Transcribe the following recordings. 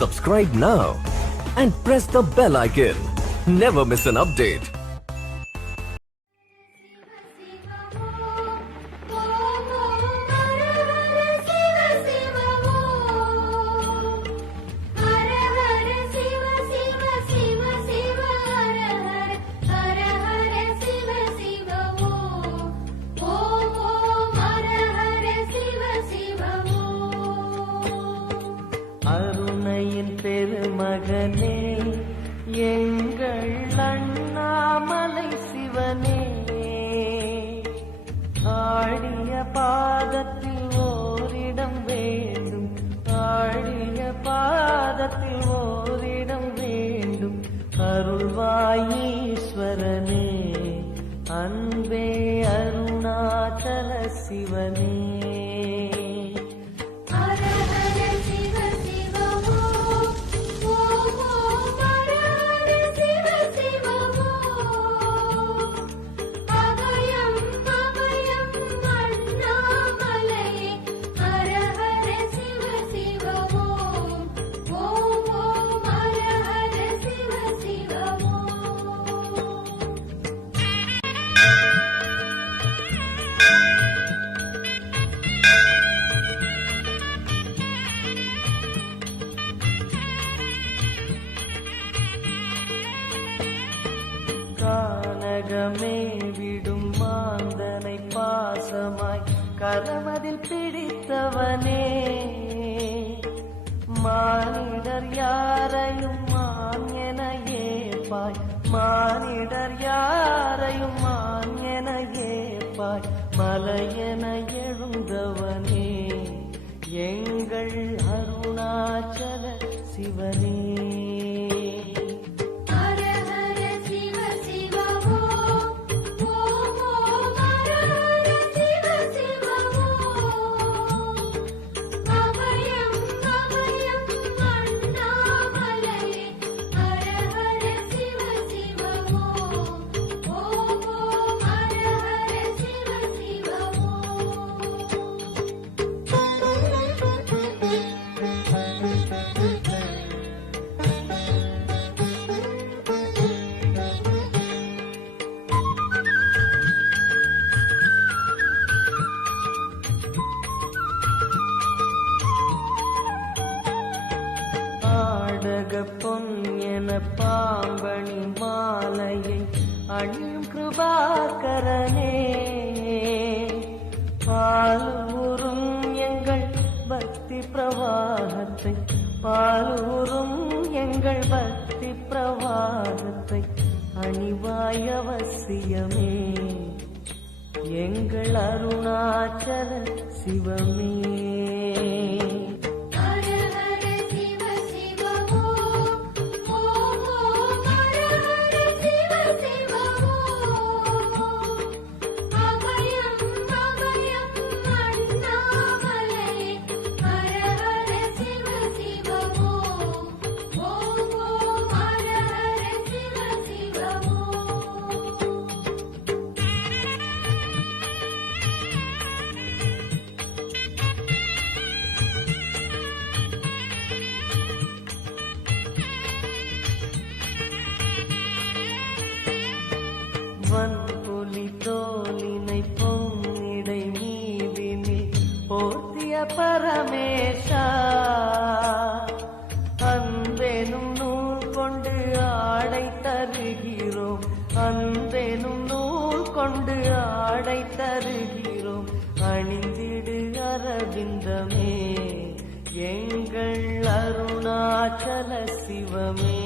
Subscribe now and press the bell icon. Never miss an update. அருணையின் பெருமகனே எங்கள் அண்ணாமலை சிவனே, ஆடிய பாதத்தில் ஓரிடம் வேண்டும், ஆடிய பாதத்தில் ஓரிடம் வேண்டும். அருள்வாயீஸ்வரனே, அன்பே அருணாச்சல சிவனே. கானகமே விடும் மாந்தனை பாசமாய் கரமதில் பிடித்தவனே, மானிடர் யாரையும் மான் என ஏற்பாய், மானிடர் யாரையும் மான் என ஏற்பாய். மலையென எழுந்தவனே எங்கள் அருணாச்சல சிவனே. பொன் என பாம்பணி மாலையை அணியும் கிருபாகரனே, பாலூரும் எங்கள் பக்தி பிரவாகத்தை, பாலூரும் எங்கள் பக்தி பிரவாகத்தை அணிவாய் அவசியமே எங்கள் அருணாச்சல சிவமே. வன்புலி தோலினை பொன்னிடை மீதினில் போர்த்திய பரமேஷா, அன்பெனும் நூல் கொண்டு ஆடை தருகிறோம், அன்பெனும் நூல் கொண்டு ஆடை தருகிறோம். அணிந்திடு அரவிந்தமே எங்கள் அருணாச்சல சிவமே.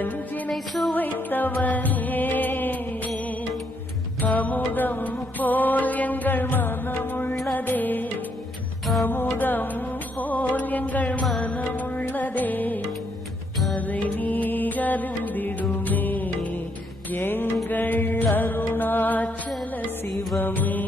நஞ்சினை சுவைத்தவனே அமுதம் போல் எங்கள் மனமுள்ளதே அமுதம் போல் எங்கள் மனமுள்ளதே அதை நீ அறிந்திடுமே எங்கள் அருணாச்சல சிவமே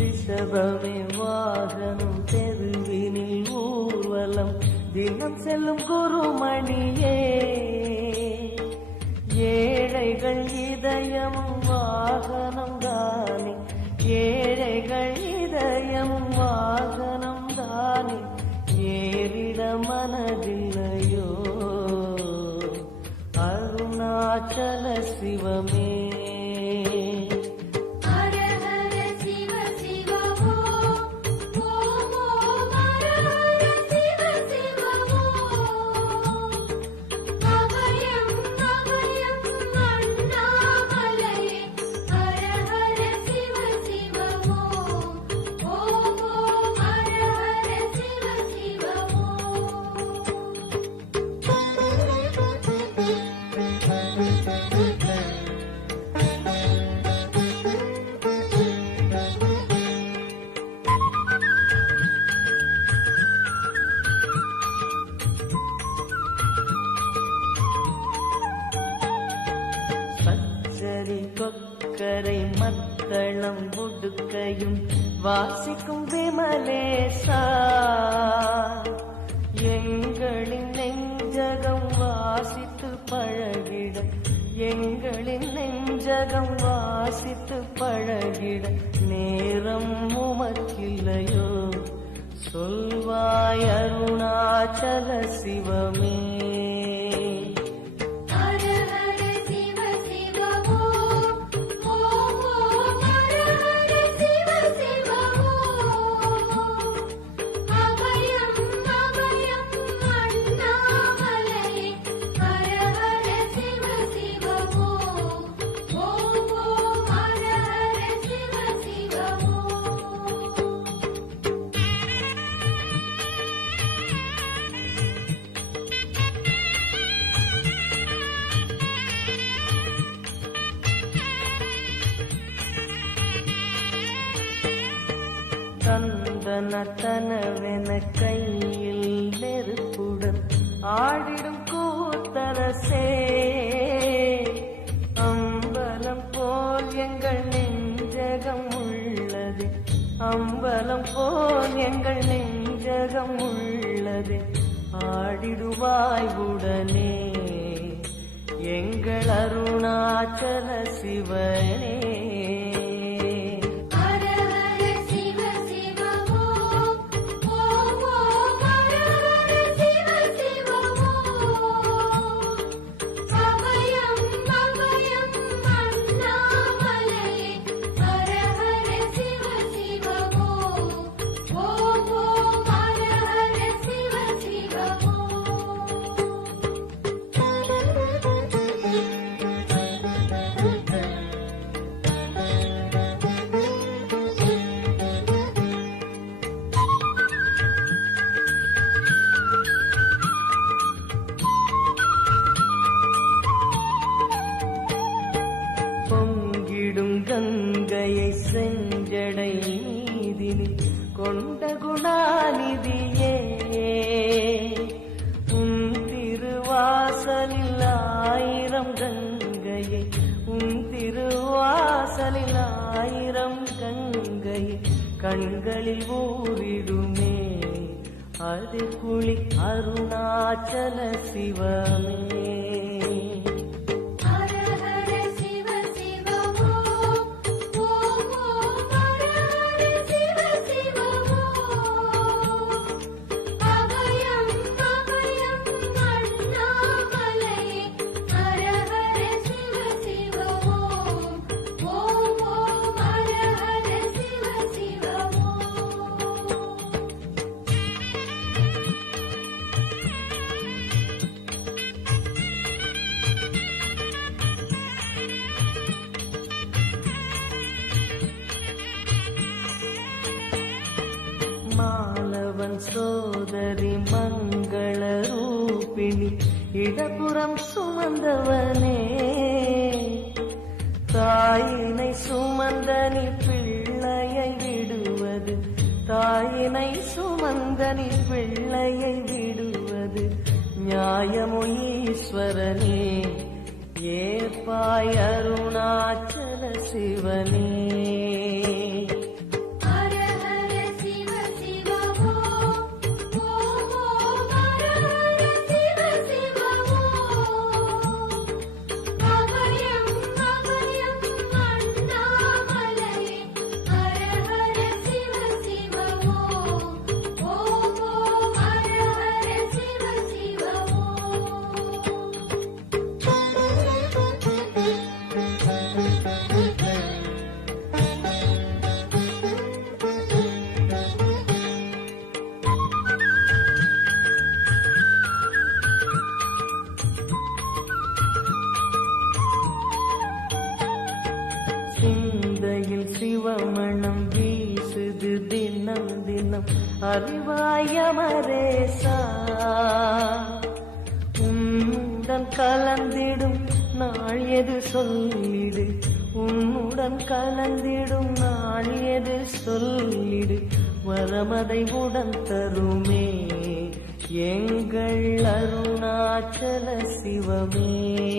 ரிஷபமே வாகனம் தெருவினில் ஊர்வலம் தினம் செல்லும் குருமணியே ஏழைகள் இதயமும் வாகனம் தானே ஏழைகள் இதயமும் வாகனம் தானே ஏறிட மனதில்லையோ அருணாச்சல சிவமே கொக்கரை மத்தளம் முடுக்கையும் வாசிக்கும் விமலேசா எங்களின் நெஞ்சகம் வாசித்து பழகிட எங்களின் நெஞ்சகம் வாசித்து பழகிட நேரம் உமக்கில்லையோ சொல்வாய் அருணாச்சல சிவமே தந்தனத்தனவென கையில் நெருப்புடன் ஆடிடும் கூத்தரசே அம்பலம் போல் எங்கள் நெஞ்சகம் உள்ளது அம்பலம் போல் எங்கள் நெஞ்சகம் உள்ளது ஆடிடுவாய் உடனே எங்கள் அருணாச்சல சிவனே பொங்கிடும் கங்கையை செஞ்சடை நீதினில் கொண்ட குணாநிதியே உன் திருவாசலில் ஆயிரம் கங்கையை உன் திருவாசலில் ஆயிரம் கங்கையை கண்களில் ஊறிடுமே அது குளி அருணாச்சல சிவமே ஹர ஹர சிவ சிவ ஓம் ஓம் ஓம் ஹர மாலவன் சோதரி மங்கள ரூபிணி இடப்புறம் சுமந்தவனே தாயினை சுமந்தனி பிள்ளையை விடுவது தாயினை சுமந்தனி பிள்ளையை விடுவது நியாயமோ ஈஸ்வரனே ஏப்பாய் அருணாச்சல சிவனே சிந்தையில் சிவமணம் வீசுது தினம் தினம் அறிவாயமரேசா உன்னுடன் கலந்திடும் நாள் எது சொல்லிடு உன்னுடன் கலந்திடும் நாள் எது சொல்லிடு வரமதை உடன் தருமே எங்கள் அருணாச்சல சிவமே